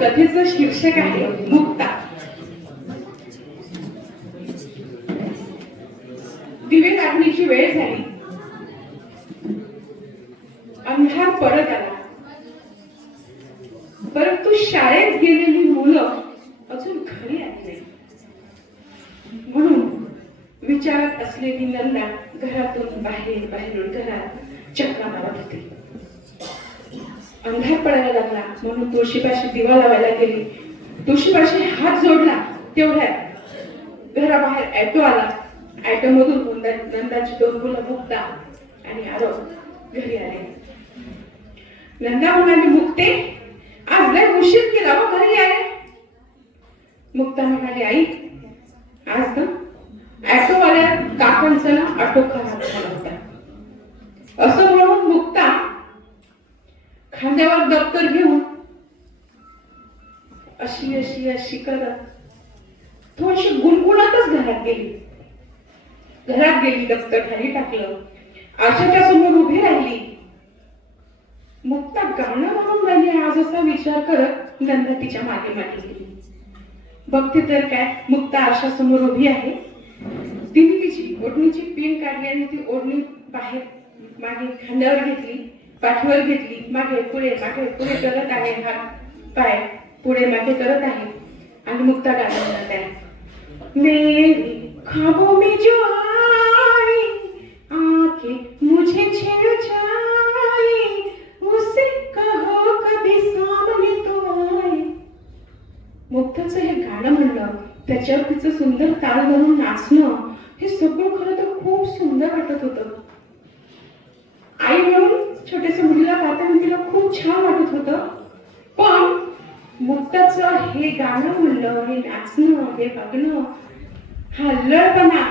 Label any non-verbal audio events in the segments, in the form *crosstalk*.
कथेचं शीर्षक आहे मुक्ता. दिवे लागण्याची वेळ झाली. अंधार पडत आला. परंतु शाळेत गेलेली मुलं अजून घरी आली नाही. म्हणून विचारत असलेली नंदा घरातून बाहेर बाहेरून घरात चक्रा मारत होती. अंधार पडायला लागला. म्हणून तुळशीपाशी दिवा लावायला गेली. तुळशीपाशी हात जोडला. तेवढ्यात घराबाहेर ऍटो आला. ऍटो मधून नंदाची दोन मुलं मुक्ता आणि आरो घरी आले. नंदा म्हणाली मुक्ते आज लय उशीर केला हो घरी आले. मुक्ता म्हणाली आई आज ना ऍटोवाल्या काकांचा ना ऑटो खराब झाला होता. असं खांद्यावर दप्तर घेऊन अशी अशी अशी करत. थोडीशी गुणगुणतच घरात गेली. घरात गेली दप्तर खाली टाकलं. आशाच्या समोर उभी राहिली. मुक्ता गाणं म्हणून राहिली आज असा विचार करत नंदा तिच्यामागे मागे गेली. बघते तर काय मुक्ता आशा समोर उभी आहे. तिने तिची ओढणीची पिन काढली आणि ती ओढणी बाहेर मागे खांद्यावर घेतली पाठीवर घेतली. मागे पुढे मागे पुढे करत आहे हात पाय. पुढे मागे करत आहे. आणि मुक्ता गाणं म्हणत आहे मेरी खाबो में जो आई आके मुझे छेड़ जाए उसे कहो कभी सामने तो आए. मुक्ताचं हे गाणं म्हणलं त्याच्यावर तिचं सुंदर ताल धरून नाचणं हे सगळं खरं तर खूप सुंदर वाटत होतं. आई म्हणून छोट्याशा मुलीला पाहताना तिला खूप छान वाटत होतं. पण मुक्ताचं हे गाणं म्हणलं हे नाचणं हे बघणं हा लळपणा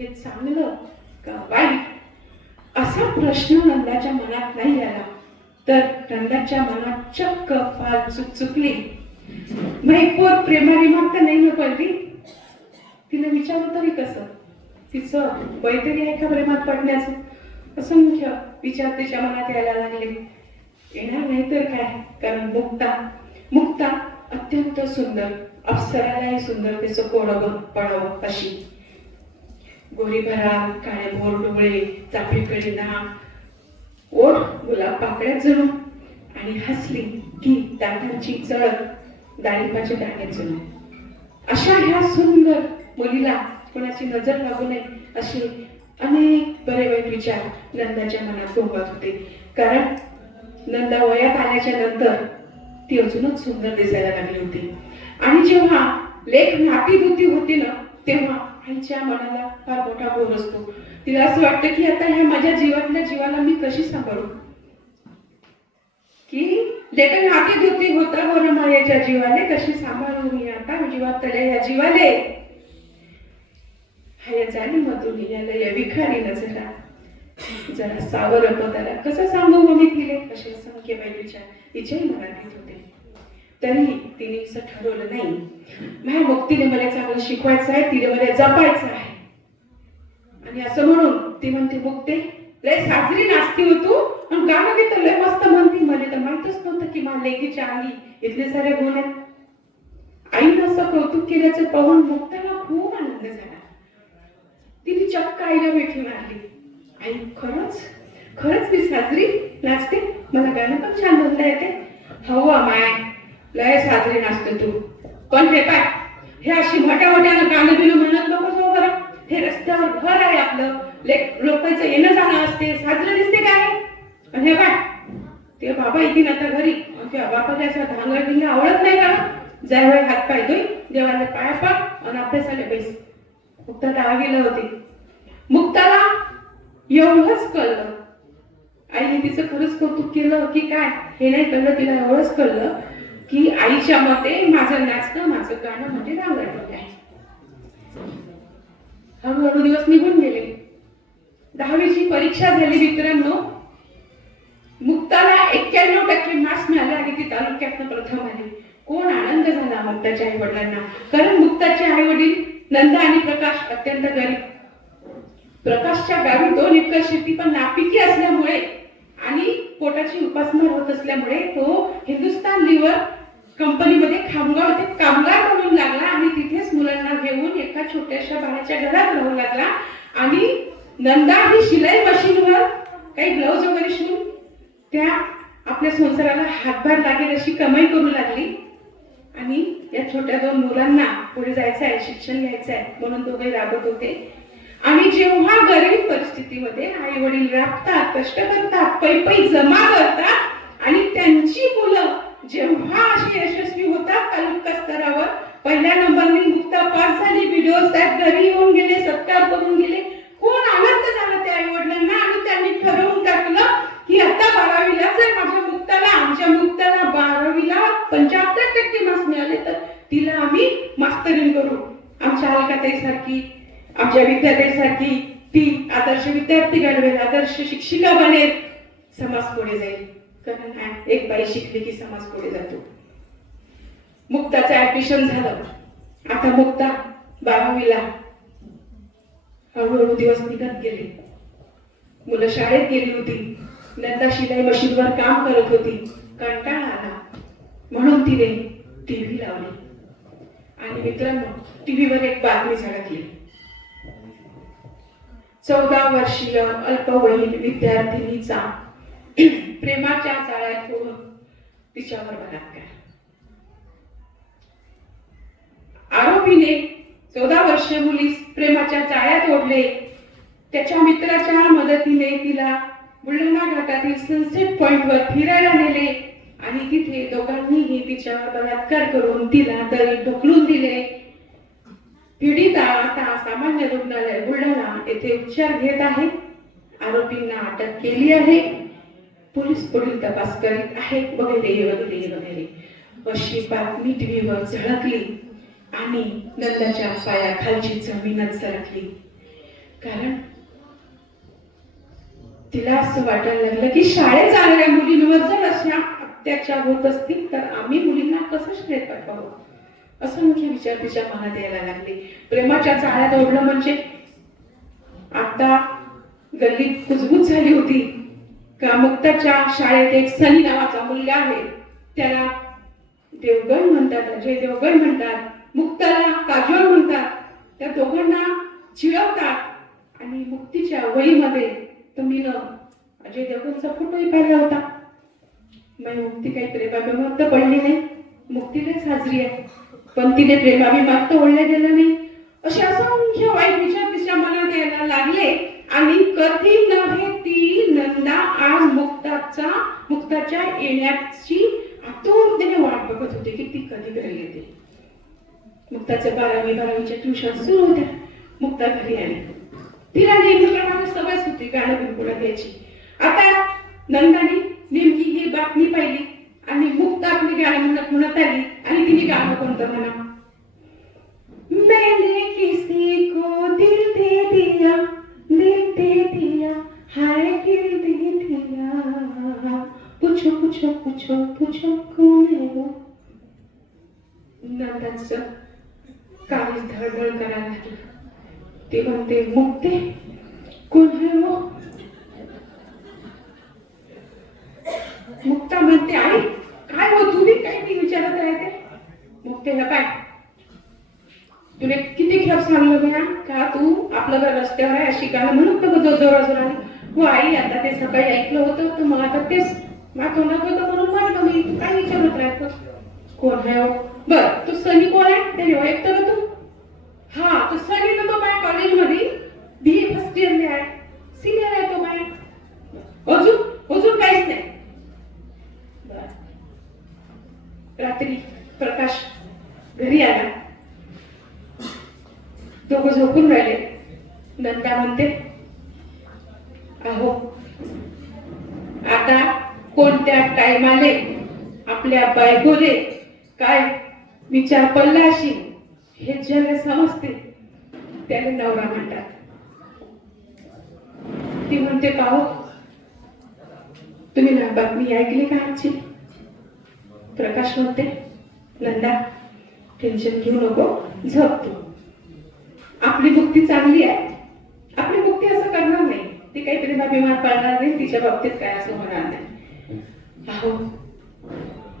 हे चांगलं का वाईट असा प्रश्न नंदाच्या मनात नाही आला. तर नंदाच्या मनात चक्क फार चुकचुकली चुकली. पोर प्रेमाने तर नाही ना पडली तिला विचारलं तरी कसं? तिचं वैतरी आहे का प्रेमात पडण्याचं. असंख्य विचार त्याच्या मनात यायला लागले. येणार नाही तर काय? कारण मुक्ता मुक्ता अत्यंत सुंदर अप्सरालाही सुंदर त्याचं कोडव पडावं अशी. गोरी भरा काळे भोर डोळे चाफेकडे दहा. ओढ गुलाब पाकळ्यात जणू. आणि हसली की दातांची चळक डाळिंबाचे दाणे जणू. अशा ह्या सुंदर मुलीला कोणाची नजर लागू नये अशी अनेक बरे वाईट विचार नंदाच्या मनात घोंगत होते. कारण नंदा वयात आल्याच्यानंतर ती अजूनच सुंदर दिसायला लागली होती. आणि जेव्हा लेख नाती होती होती ना तेव्हा आईच्या मनाला फार मोठा बोर असतो. तिला असं वाटतं की आता ह्या माझ्या जीवातल्या जीवाला मी कशी सांभाळू? की लेखन नाती दुती होता बरं माझ्या जीवाले कशी सांभाळू मी आता? जीवात तल्या ह्या जीवाले. ह्या जाणीमधून याला या विखारी जरा जरा सावर त्याला. कसं सांगू मग मी तिले? असे असंख्य विचार. तिच्याही मनात येत होते. तरी तिने असं ठरवलं नाही. माझ्या भक्तीने मला चांगलं शिकवायचं आहे तिने मला जपायचं आहे. आणि असं म्हणून ती म्हणते बघते लय साजरी नाचती हो तू. आणि गाणं बी तर लय मस्त म्हणती मला. तर माहितच नव्हतं की माझ्या लेकीच्या आई इथले सारे गुण आहेत आईनं असं कौतुक केल्याचं पाहून मुक्ताला तिने चक्क आईला भेटून आली. आई खरंच खरंच मी साजरी नाचते. मला गाणं पण छान म्हणता येते. हवा माय लय साजरी नाचते तू. पण हे पाय हे अशी मोठ्या मोठ्यानं गाणं बिणं म्हणत नको सो बरं हे रस्त्यावर घर आहे आपलं. लेक लोकांचं येणं जाणं असते साजरं दिसते काय? आणि हे पाय ते बाबा येतील आता घरी. आणि त्याचा धांगर दिला आवडत नाही का? ज्यावेळी हात पाय धुई. देवाला पाय पड आणि अभ्यासाला बैस. मुक्ता दहावीला होती? मुक्ताला एवढंच कळलं. आईने तिचं खरंच कौतुक केलं की काय? हे नाही कळलं तिला एवढंच कळलं की आईच्या मते माझं नाचणं माझं गाणं म्हणजे रांगण आहे हळूहळू दिवस निघून गेले. दहावीची परीक्षा झाली मित्रांनो. मुक्ताला एक्क्याण्णव टक्के मार्क्स मिळाले आणि ती तालुक्यातनं प्रथम आली कोण आनंद झाला मुक्ताच्या आई वडिलांना? कारण मुक्ताचे आई वडील नंदा आणि प्रकाश अत्यंत गरीब. प्रकाशच्या गावी दोन एकर शेती पण नापिकी असल्यामुळे आणि पोटाची उपासना होत असल्यामुळे तो हिंदुस्तान लिव्हर कंपनीमध्ये खामगाव येथे कामगार म्हणून लागला आणि तिथेच मुलांना घेऊन एका छोट्याशा बाळाच्या घरात राहू लागला. आणि नंदा ही शिलाई मशीनवर काही ब्लाऊज वगैरे शिवून त्या आपल्या संसाराला हातभार लागेल अशी कमाई करू लागली. आणि या छोट्या दोन मुलांना पुढे जायचं आहे शिक्षण घ्यायचं आहे म्हणून दोघे राबत होते. आणि जेव्हा गरीब परिस्थितीमध्ये आई वडील राबतात कष्ट करतात पै पै जमा करतात आणि त्यांची मुलं जेव्हा अशी यशस्वी होतात तालुका स्तरावर पहिल्या नंबरने मुक्ता पास झाली व्हिडिओ त्यात घरी येऊन गेले सत्कार करून गेले. कोण आनंद झाला त्या आई वडिलांना आणि त्यांनी ठरवून टाकलं की आता बारावीला जर माझ्या मुक्ताला आमच्या मुक्ताला बारावीला पंच्याहत्तर टक्के मार्क्स मिळाले तर तिला आम्ही मास्तरिंग करू. आमच्या अलकाताईसारखी आमच्या विद्यार्थ्यासारखी ती आदर्श विद्यार्थी घडवेल आदर्श शिक्षिका बनेल समाज पुढे जाईल. कारण एक बाई शिकली की समाज पुढे जातो. मुक्ताचं ऍडमिशन झालं. आता मुक्ता बारावीला हळूहळू दिवस निघत गेले. मुलं शाळेत गेली होती. नंदा शिलाई मशीनवर काम करत होती. कंटाळा आला. म्हणून तिने टीव्ही लावली. आणि मित्रांनो टीव्हीवर एक बातमी झळकली. चौदा वर्षीय अल्पवयीन विद्यार्थिनीचा *clears throat* प्रेमाच्या जाळ्यात होऊन तिच्यावर बलात्कार. आरोपीने चौदा वर्षीय मुलीस प्रेमाच्या जाळ्यात ओढले. त्याच्या मित्राच्या मदतीने तिला बुलढाणा घाटातील सनसेट पॉइंटवर फिरायला नेले. आणि तिथे दोघांनीही तिच्यावर बलात्कार करून तिला दरी ढकलून दिले. पीडिता आता सामान्य रुग्णालय बुलढाणा येथे उपचार घेत आहे. आरोपींना अटक केली आहे. पोलीस पुढील तपास करीत आहेत. वगैरे वगैरे वगैरे. अशी बातमी टीव्हीवर झळकली आणि नंदाच्या पायाखालची जमीनच सरकली. कारण तिला असं वाटायला लागलं की शाळेत जाणाऱ्या मुलींवर जर अशा अत्याचार होत असतील तर आम्ही मुलींना कसं शाळेत पाठवावं? म्हणजे विचार तिच्या मनात यायला लागले. प्रेमाच्या चाळ्यात ओढलं म्हणजे आता गल्लीत कुजबूज झाली होती. का मुक्ताच्या शाळेत एक सनी नावाचा मुलगा आहे. त्याला देवगण म्हणतात अजय देवगण म्हणतात मुक्ताला काजोल म्हणतात. त्या दोघांना चिळवतात आणि मुक्तीच्या वहीमध्ये तुम्ही न अजय देवगणचा फोटोही पाहिला होता. माझी मुक्ती काही प्रेमाभिमान तर पडली नाही. मुक्तीलाच हाजरी आहे. पण तिने प्रेमाभिमान तर ओढल्या गेला नाही. असे असंख्य वाईट विचार तिच्या मनात यायला लागले. आणि कधी नव्हे ती नंदा आज मुक्ताचा मुक्ताच्या येण्याची आतुरतेने वाट बघत होती की ती कधी घरी येते. मुक्ताच्या बारावी बारावीच्या ट्युशन सुरू होत्या. मुक्ता घरी आली. तिला नेहमीप्रमाणे सवयच होती गाणं बिलकुला घ्यायची. आता नंदाने नेमकी ही बातमी पाहिली आणि मुक्त आपली गाणं म्हणत म्हणत आली आणि तिने गाणं कोणतं म्हणा मैंने किसी को दिल दे दिया दिल दे दिया हाय दिल दे दिया पूछो पूछो पूछो पूछो कौन है? वो नंदाचं काळीच धडधड करायला लागलं. ते म्हणते मुक्ते कोण आहे वो मुक्ता म्हणते आई काय हो तुम्ही काय नाही विचारत राहते मुक्ते ना काय तुला किती खेळ सांगलं मी का तू आपलं घर रस्त्यावर आहे अशी काय म्हणत नको जो जोरा जोराने हो आई आता ते सकाळी ऐकलं होतं तर मला आता तेच माझ्या तोंडात होतं म्हणून म्हटलं मी काय विचारत राहतो कोण आहे हो? बर तू सनी कोण आहे त्याने ओळखतो का तू हा तो सनी ना तो माझ्या कॉलेजमध्ये बी ए फर्स्ट इयरला आहे. सिनियर आहे तो माझ्या अजून अजून काहीच नाही. रात्री प्रकाश घरी आला. दोघं झोपून राहिले. नंदा म्हणते अहो आता कोणत्या टायमाले आपल्या बायकोले काय विचार पडला अशी हे ज्याला समजते त्याला नवरा म्हणतात. ती म्हणते पाहू तुम्ही ना बातमी ऐकली का आमची? प्रकाश म्हणते नंदा टेन्शन घेऊ नको झप तू. आपली मुक्ती चांगली आहे. आपली मुक्ती असं करणार नाही. ती काही बिमार पाळणार नाही तिच्या बाबतीत काय असं होणार नाही. अहो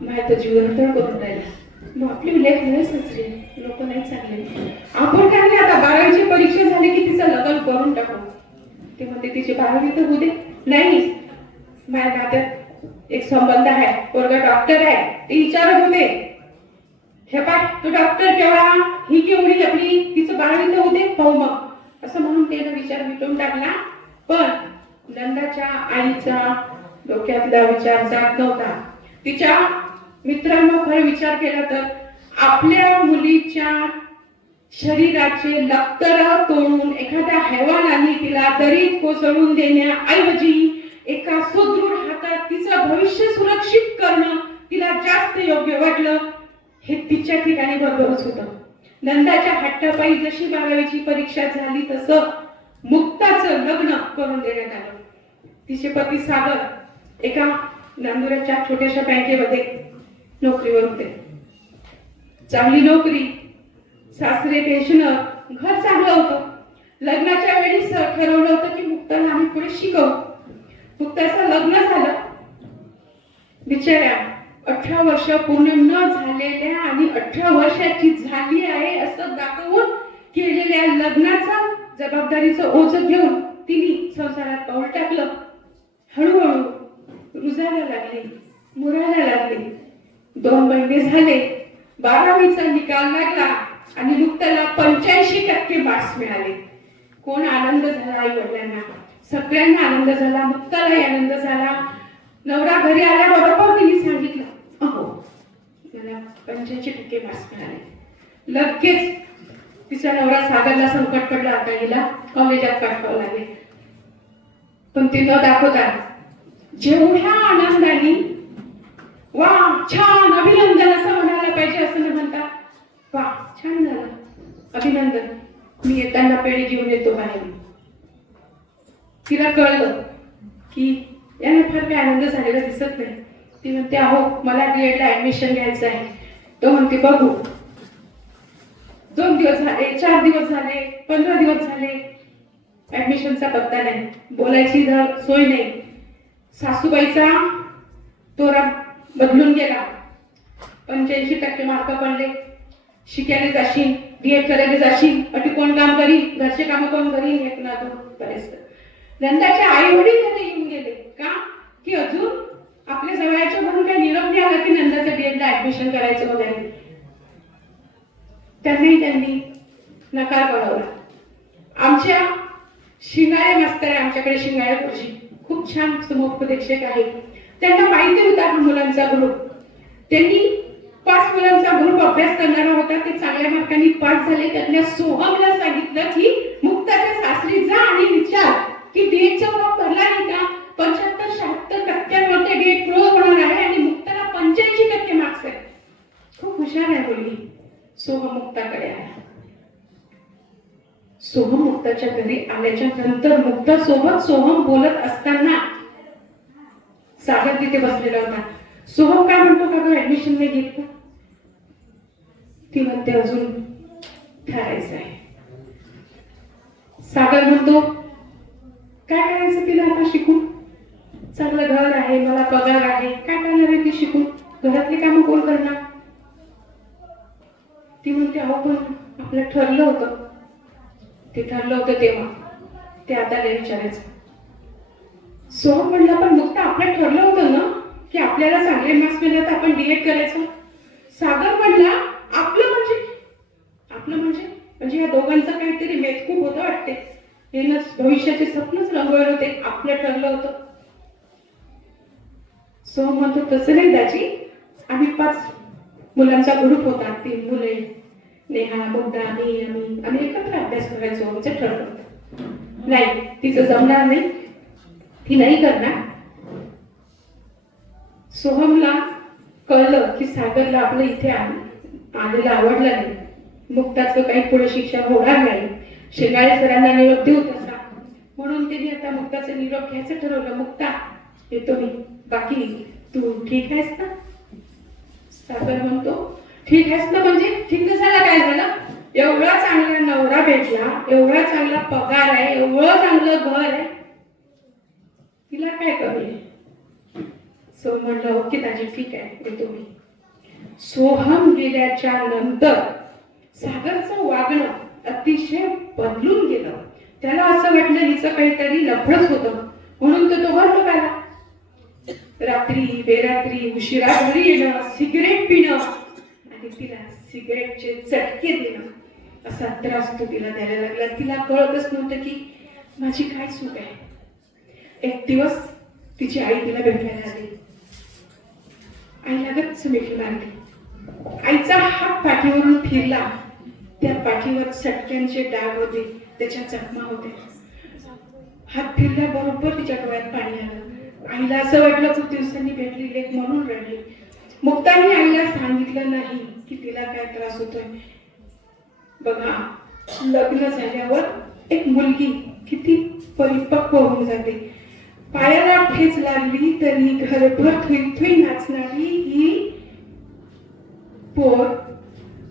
माझं तर जीवन तर करून राहिला. मग आपली लेख नाही सचली लोक नाही चांगले आपण काय नाही आता बारावीची परीक्षा झाली की तिचं लग्न करून टाकू. ते म्हणते तिची बारावी तर होऊ दे. नाही माझ्या नात्यात एक संबंध आहे. पोरगा डॉक्टर आहे. ते विचारत होते. हे पाय तू डॉक्टर केव्हा? ही केवढी आपली तिचं बारावी तर होते पाहू हो मग. असं म्हणून त्यानं विचार मिटवून टाकला. पण नंदाच्या आईचा डोक्यातला विचार जात नव्हता. तिच्या मित्रांनो खरं विचार केला तर आपल्या मुलीच्या शरीराचे लक्तर तोडून एखाद्या हैवानाने तिला दरीत कोसळून देण्याऐवजी एका सुदृढ हातात तिचं भविष्य सुरक्षित करणं तिला जास्त योग्य वाटलं हे तिच्या ठिकाणी बरोबरच होतं. नंदाच्या हट्टापायी जशी बारावीची परीक्षा झाली तसं मुक्ताचं लग्न करून देण्यात आलं. तिचे पती सागर एका नांदुराच्या छोट्याशा बँकेमध्ये नोकरीवर होते. चांगली नोकरी सासरे पेन्शनर घर चांगलं होतं. लग्नाच्या वेळी ठरवलं होतं की मुक्ताला आम्ही पुढे शिकवू. मुक्ताचं लग्न झालं. बिचाऱ्या अठरा वर्ष पूर्ण न झालेल्या आणि अठरा वर्षाची झाली आहे असं दाखवून केलेल्या लग्नाचा जबाबदारीचं ओझ घेऊन तिने संसारात पाऊल टाकलं. हळूहळू रुजायला लागली मुरायला लागली. दोन महिने झाले. बारावीचा निकाल लागला आणि नुकत्याला पंच्याऐंशी टक्के मार्क्स मिळाले. कोण आनंद झाला आई वडिलांना? सगळ्यांना आनंद झाला मुक्तालाही आनंद झाला. नवरा घरी आल्याबरोबर तिने सांगितलं अहो मला पंच्याऐंशी टक्के मार्क्स मिळाले. लगेच तिचा नवरा सागरला संकट पडला आता हिला कॉलेजात पाठवावं लागेल. पण ते न दाखवता जेवढ्या आनंदाने वा छान अभिनंदन असं म्हणायला पाहिजे असं न म्हणता. वा छान झालं. अभिनंदन. मी येताना पेढी घेऊन येतो बाहेर. तिला कळलं की याने फार काही आनंद झालेला दिसत नाही. ती म्हणते अहो मला डीएड ऍडमिशन घ्यायचं आहे. तो म्हणते बघू. दोन दिवस झाले चार दिवस झाले पंधरा दिवस झाले ऍडमिशनचा पत्ता नाही. बोलायची सोय नाही. सासूबाईचा तोरा बदलून गेला. पंच्याऐंशी टक्के मार्क पडले. शिकायला जाशील बीएड करायला जाशील अटी कोण काम करी घरचे काम कोण करी एक ना दोन बरेच नंदाचे आई वडील त्याने येऊन गेले. का? की अजून आपल्या जवळच्या म्हणून काही निरोप नाही की नंदाच्या बीएडला ऍडमिशन करायचं वगैरे? त्यांनाही त्यांनी नकार कळवला. आमच्या शिंगाळे मास्तर आहे आमच्याकडे शिंगाळे गुरुजी खूप छान समुपदेशक आहे त्यांना माहिती होता हा मुलांचा ग्रुप. त्यांनी पाच मुलांचा ग्रुप अभ्यास करणारा होता. ते चांगल्या मार्कांनी पास झाले. त्यातल्या सोहमला सांगितलं की मुक्ताच्या सासरी जा आणि विचार की डेटचा फॉर्म भरला नाही का? पंच्याहत्तर शहात्तर टक्क्यांवर डेट क्लोज होणार आहे आणि मुक्ताला पंच्याऐंशी टक्के मार्क्स आहे खूप हुशार आहे बोलली सोहम मुक्ताकडे आला. सोहम मुक्ताच्या घरी आल्याच्यानंतर मुक्ता सोबत सोहम बोलत असताना सागर तिथे बसलेला होता. सोहम काय म्हणतो का ऍडमिशन नाही घेत का? ती म्हणते अजून ठरायचं आहे. सागर म्हणतो काय करायचं तिला आता शिकून? चांगलं घर आहे मला पगार आहे. काय करणार आहे ती शिकून? घरातली कामं कोण करणार? ती म्हणते अहो पण आपलं ठरलं होतं. ते ठरलं होतं तेव्हा. ते आता नाही विचारायचं. सोहम म्हणला पण तर आपलं ठरलं होतं ना की आपल्याला चांगले मार्क्स मिळले तर आपण डिलेट करायचं. सागर म्हणला आपलं म्हणजे? आपलं म्हणजे? म्हणजे या दोघांचं काहीतरी मेतकूप होतं वाटते. हे न भविष्याचे स्वप्नच रंगवले होते आपलं ठरलं होतं. सो म्हणतो तसं नाही दाजी. आम्ही पाच मुलांचा ग्रुप होता तीन मुले नेहा मुग्धा मी आम्ही. आम्ही एकत्र अभ्यास करायचो आमचं ठरलं होतं. नाही तिचं जमणार नाही. की नाही करणार? सोहमला कळलं की सागरला आपलं इथे आलेलं आवडलं नाही. मुक्ताचं काही पुढे शिक्षण होणार नाही. शेगाळे सरांना निरोप देऊ तसा म्हणून त्यांनी आता मुक्ताचं निरोप घ्यायचं ठरवलं. मुक्ता येतो मी. बाकी तू ठीक आहेस ना? सागर म्हणतो ठीक आहेस ना म्हणजे? ठीक नसायला काय झालं? एवढा चांगला नवरा भेटला एवढा चांगला पगार आहे एवढं चांगलं घर आहे तिला काय कमी सो म्हणलं ओके दाजी ठीक आहे येतो मी. सोहम गेल्याच्यानंतर सागरचं वागणं अतिशय बदलून गेलं. त्याला असं वाटलं हिचं काहीतरी लफडच होत. म्हणून तो तो वर आला रात्री बेरात्री उशिरा घरी येणं सिगरेट पिणं आणि तिला सिगरेटचे चटके देणं. असा त्रास तो तिला द्यायला लागला. तिला कळतच नव्हतं की माझी काय चूक आहे. एक दिवस तिची आई तिला भेटायला आली. आईला गच्च मिठी मारली. आईचा हात पाठीवरून फिरला. त्या पाठीवर चटक्यांचे डाग होते त्याच्या जखमा होते हात फिरल्या बरोबर तिच्या डोळ्यात पाणी आलं. आईला असं वाटलं खूप दिवसांनी भेटली लेख म्हणून रडली. मुक्ताने आईला सांगितलं नाही की तिला काय त्रास होतोय. बघा लग्न झाल्यावर एक मुलगी किती परिपक्व होऊन जाते. पायाला ठेच लागली तरी घरभर थुई थुई नाचणारी ही पोर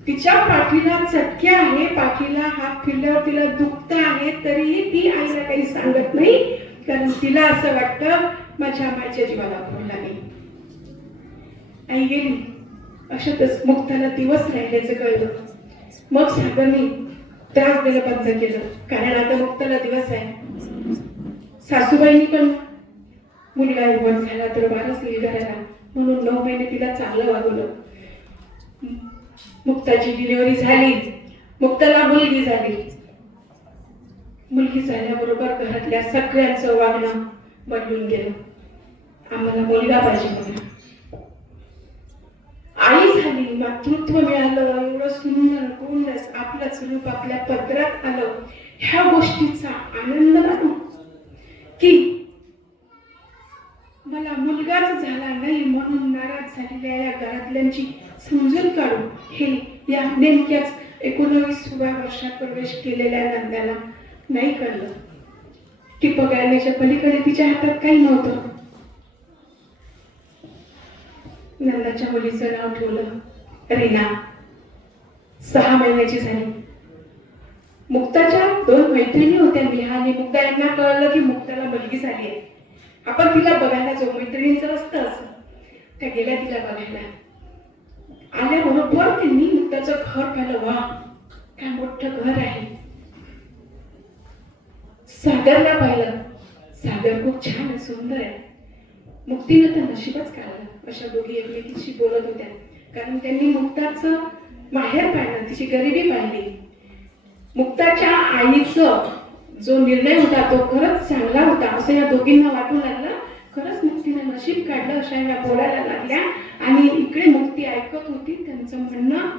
तिच्या पाठीला चटके आहे पाठीला हात फिरल्यावर तिला दुखत आहे तरीही ती आईला काही सांगत नाही कारण तिला असं वाटतं माझ्या मायच्या जीवाला भूल नाही आई गेली. अशातच मुक्ताला दिवस राहिल्याचं कळलं. मग सागरने त्रास देणं बंद केलं. कारण आता मुक्ताला दिवस आहे. सासूबाईंनी पण मुलगा उभं झाला तर बारच येईल घराला म्हणून नऊ महिने तिला चांगलं वागवलं. मुक्ताची डिलिव्हरी झाली. मुक्ताला मुलगी झाली. मुलगी झाल्याबरोबर घरातल्या सगळ्यांचं वागणं बदलून गेलं. आम्हाला मुलगा पाहिजे म्हणून. आई झाली. मातृत्व मिळालं. एवढं सुंदर गोंडस आपलंच रूप आपल्या पत्रात आलं. ह्या गोष्टीचा आनंद की मला मुलगाच झाला नाही म्हणून नाराज झालेल्या या घरातल्यांची समजून काढू हे या नेमक्याच एकोणवीसव्या वर्षात प्रवेश केलेल्या नंदाला नाही कळलं. टिप गायल्याच्या पलीकडे तिच्या हातात काही नव्हतं. नंदाच्या मुलीचं नाव ठेवलं. रीना. सहा महिन्याची झाली. मुक्ताच्या दोन मैत्रिणी होत्या नेहा आणि मुक्ता यांना कळलं की मुक्ताला मुलगी झाली आहे. आपण तिला बघायला जाऊ. मैत्रिणींचं असतं असं. त्या गेल्या तिला बघायला. आल्याबरोबर त्यांनी मुक्ताचं घर पाहिलं. वा काय मोठं घर आहे. सागरला पाहिलं. सागर खूप छान आहे सुंदर आहे. मुक्तीनं तर नशीबच काढलं. अशा दोघी एकमेकीशी बोलत होत्या. कारण त्यांनी मुक्ताचं माहेर पाहिलं तिची गरिबी पाहिली. मुक्ताच्या आईचं जो निर्णय होता तो खरंच चांगला होता असं या दोघींना वाटू लागलं. खरंच मुक्तीनं नशीब काढलं अशा या बोलायला लागल्या. आणि इकडे मुक्ती ऐकत होती त्यांचं म्हणणं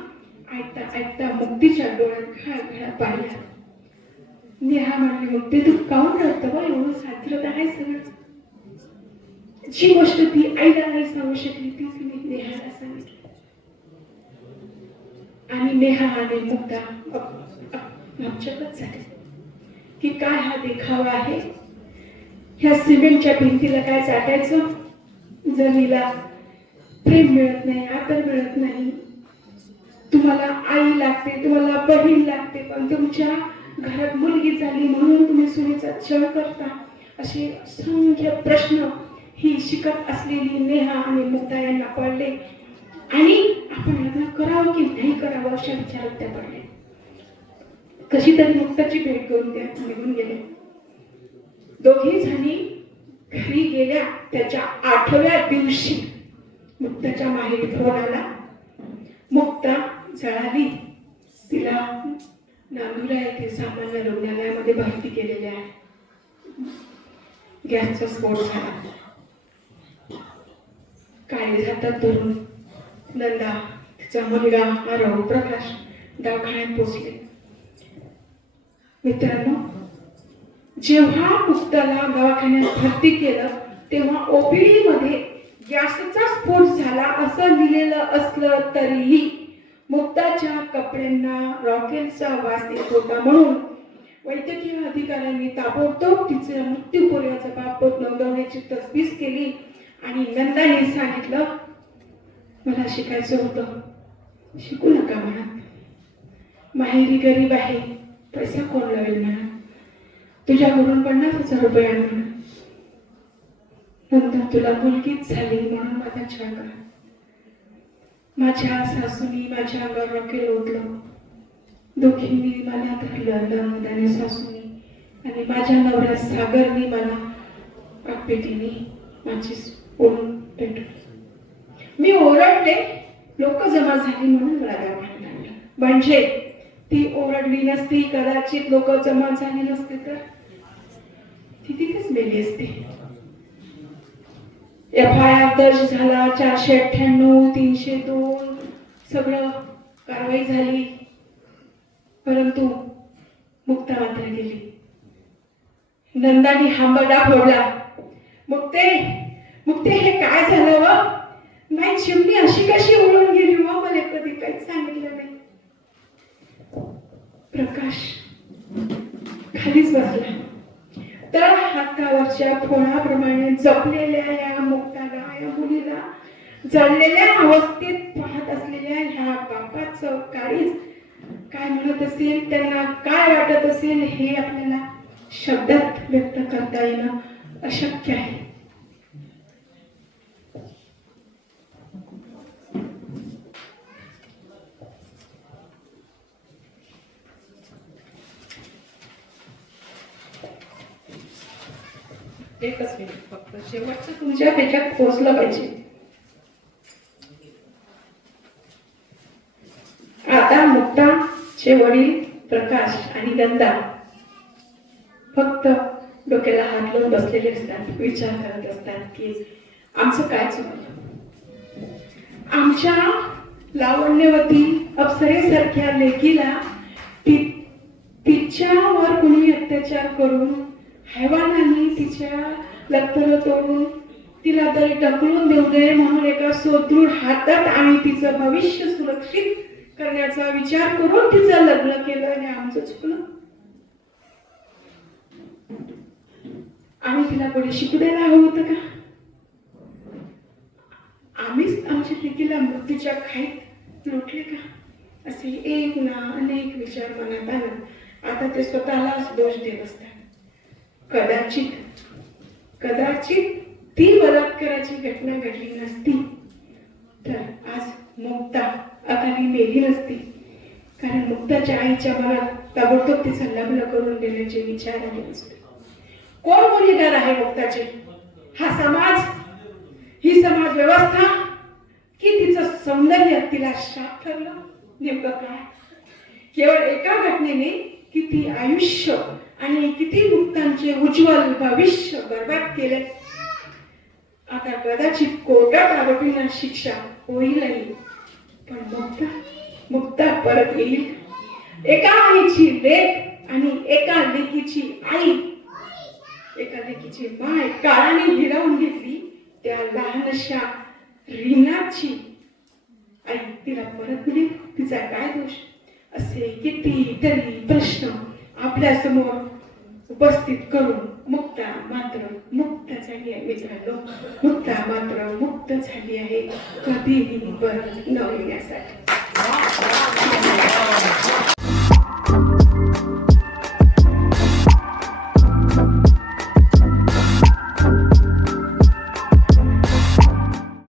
ऐकता ऐकता मुक्तीच्या डोळ्यात घाळ पाहिल्या नेहा म्हणली मुक्ती तू काऊन रडतं बा एवढं साजरत आहे सगळं. जी गोष्ट ती आईला नाही सांगू शकली तीच मी नेहाला सांगितली. आणि नेहा आणि मुक्ता आमच्यातच झाले की काय हा देखावा आहे? ह्या सिमेंटच्या भिंतीला काय चाटायचं? जमीला प्रेम मिळत नाही आदर मिळत नाही. तुम्हाला आई लागते तुम्हाला बहीण लागते पण तुमच्या घरात मुलगी झाली म्हणून तुम्ही सुनेचा छळ करता. असे असंख्य प्रश्न ही शिकत असलेली नेहा आणि मुक्ता यांना पडले. आणि आपण लग्न करावं की नाही करावं अशा विचारात त्या पडले. कशी तरी मुक्ताची भेट करून त्या निघून गेले. दोघी जणी घरी गेल्या त्याच्या आठव्या दिवशी मुक्ताच्या माहेरी फोन आला. मुक्ता जळाली. तिला नांदुरा येथे सामान्य रुग्णालयामध्ये भरती केलेल्या आहे गॅसचा स्फोट झाला. काळी जातात तरुण नंदा तिचा मुलगा आरव प्रकाश दवाखान्यात पोचले. मित्रांनो जेव्हा मुक्ताला दवाखान्यात भरती केलं तेव्हा ओपीडी मध्ये गॅसचा स्फोट झाला असं लिहिलेलं असलं तरीही मुक्ताच्या कपड्यांना रॉकेलचा वास येत होता म्हणून वैद्यकीय अधिकाऱ्यांनी ताबडतोब तिचे मृत्यूपूर्वाचा बाबत नोंदवण्याची तजवीज केली आणि नंदाने सांगितलं मला शिकायचं होतं. शिकू नका म्हणा. माहेरी गरीब आहे. पैसा कोण लावेल म्हणा? तुझ्याकडून पन्नास हजार रुपये आण म्हणा. नंतर तुला मुलगीच झाली म्हणून माझा छळ करा माझ्या सासूनी माझ्या अंगावर रॉकेल ओढलं दोघींनी मला धरलं लंगदाने सासूनी. आणि माझ्या नवऱ्या सागरनी मला पाठपेटीने माझी ओढून पेटवली. मी ओरडले लोक जमा झाली म्हणून मला दवाखान्यात आणलं म्हणजे ती ओरडली नसती कदाचित लोक जमा झाली नसते तर. ती तिथेच मेली असती. एफ आय आर दर्ज झाला चारशे अठ्ठ्याण्णव तीनशे दोन सगळं कारवाई झाली. परंतु मुक्ता मात्र गेली. नंदानी हांबडा फोडला. मुक्ते मुक्ते हे काय झालं व? नाही चिमणी अशी कशी ओळून गेली व मला कधी काहीच सांगितलं नाही प्रकाश खालीच बसला. तर हातावरच्या फोणाप्रमाणे जपलेल्या या मुक्ताला या मुलीला जळलेल्या अवस्थेत पाहत असलेल्या ह्या बापाचं काळीच काय म्हणत असेल त्यांना काय वाटत असेल हे आपल्याला शब्दात व्यक्त करता येणं अशक्य आहे. एकच मिनिट फक्त शेवटचं तुमच्या ह्याच्यात पोचलं पाहिजे. आता मुक्ता वडील प्रकाश आणि गंगा फक्त डोक्याला हात लावून बसलेले असतात विचार करत असतात की आमचं काय चुकलं आमच्या लावण्यवती अप्सरेसारख्या लेकीला ती तिच्यावर कुणी अत्याचार करून हैवानाने तिच्या लक्तर तोडून. तिला तरी टकलून देऊ नये म्हणून एका सुदृढ हातात आणि तिचं भविष्य सुरक्षित करण्याचा विचार करून तिचं लग्न केलं आणि आमचं चुकलं आम्ही तिला पुढे शिकू द्यायला हवं होतं का? आम्हीच आमच्या लेकीला मृत्यूच्या खाईत लुटले का? असे एक ना अनेक विचार मनात आला. आता ते स्वतःलाच दोष देत असतात. कदाचित कदाचित ती बलात्काराची घटना घडली नसती. तर आज मुक्ता अकाली मेली नसती. कारण मुक्ताच्या आईच्या मनात ताबडतोब तिचं लग्न करून देण्याचे विचार आले नसते. कोण गुन्हेगार आहे मुक्ताचे? हा समाज? ही समाज व्यवस्था? की तिचं सौंदर्य तिला शाप ठरलं नेमकं काय? केवळ एका घटनेने किती आयुष्य आणि किती मुक्तांचे उज्ज्वल भविष्य बर्बाद केले. आता कदाचित कोर्टात आरोपींना शिक्षा होईलही. पण मुक्ता मुक्ता परत येईल एका आईची लेख आणि एका लेकीची आई. एका लेकीची माय काळाने हिरावून घेतली त्या लहानशा रीनाची आई. तिला परत मिळेल तिचा काय दोष? असे किती तरी प्रश्न आपल्यासमोर उपस्थित करून मुक्ता मात्र मुक्त झाली आहे. मित्रांनो मुक्ता मात्र मुक्त झाली आहे. कधीही परत न येण्यासाठी.